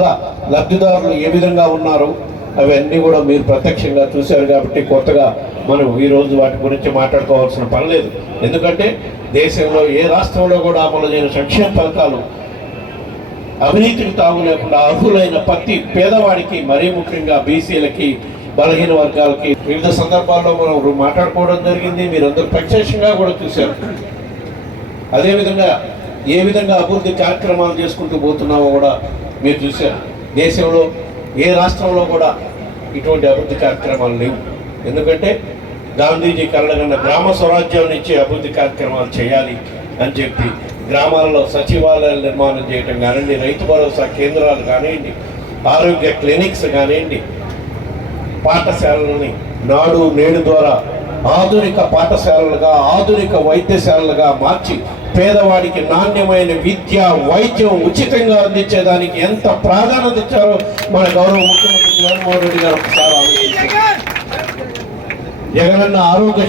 వల్ల లబ్ధిదారులు ఏ విధంగా ఉన్నారు అవన్నీ కూడా మీరు ప్రత్యక్షంగా చూశారు. కాబట్టి కొత్తగా మనం ఈరోజు వాటి గురించి మాట్లాడుకోవాల్సిన పని లేదు. ఎందుకంటే దేశంలో ఏ రాష్ట్రంలో కూడా అమలు చేయని సంక్షేమ పథకాలు అవినీతికి తాము లేకుండా అర్హులైన ప్రతి పేదవాడికి, మరీ ముఖ్యంగా బీసీలకి, బలహీన వర్గాలకి వివిధ సందర్భాల్లో మనం మాట్లాడుకోవడం జరిగింది. మీరందరూ ప్రత్యక్షంగా కూడా చూశారు. అదేవిధంగా ఏ విధంగా అభివృద్ధి కార్యక్రమాలు చేసుకుంటూ పోతున్నామో కూడా మీరు చూశారు. దేశంలో ఏ రాష్ట్రంలో కూడా ఇటువంటి అభివృద్ధి కార్యక్రమాలు లేవు. ఎందుకంటే గాంధీజీ కలగన్న గ్రామ స్వరాజ్యాన్ని ఇచ్చే అభివృద్ధి కార్యక్రమాలు చేయాలి అని చెప్పి గ్రామాల్లో సచివాలయాలు నిర్మాణం చేయటం కానివ్వండి, రైతు భరోసా కేంద్రాలు కానివ్వండి, ఆరోగ్య క్లినిక్స్ కానివ్వండి, పాఠశాలలని నాడు నేడు ద్వారా ఆధునిక పాఠశాలలుగా, ఆధునిక వైద్యశాలలుగా మార్చి పేదవాడికి నాణ్యమైన విద్య, వైద్యం ఉచితంగా అందించేదానికి ఎంత ప్రాధాన్యత ఇచ్చారో మన గౌరవ ముఖ్యమంత్రి జగన్మోహన్ రెడ్డి గారు ఒకసారి ఆలోచించారు. జగనన్న ఆరోగ్య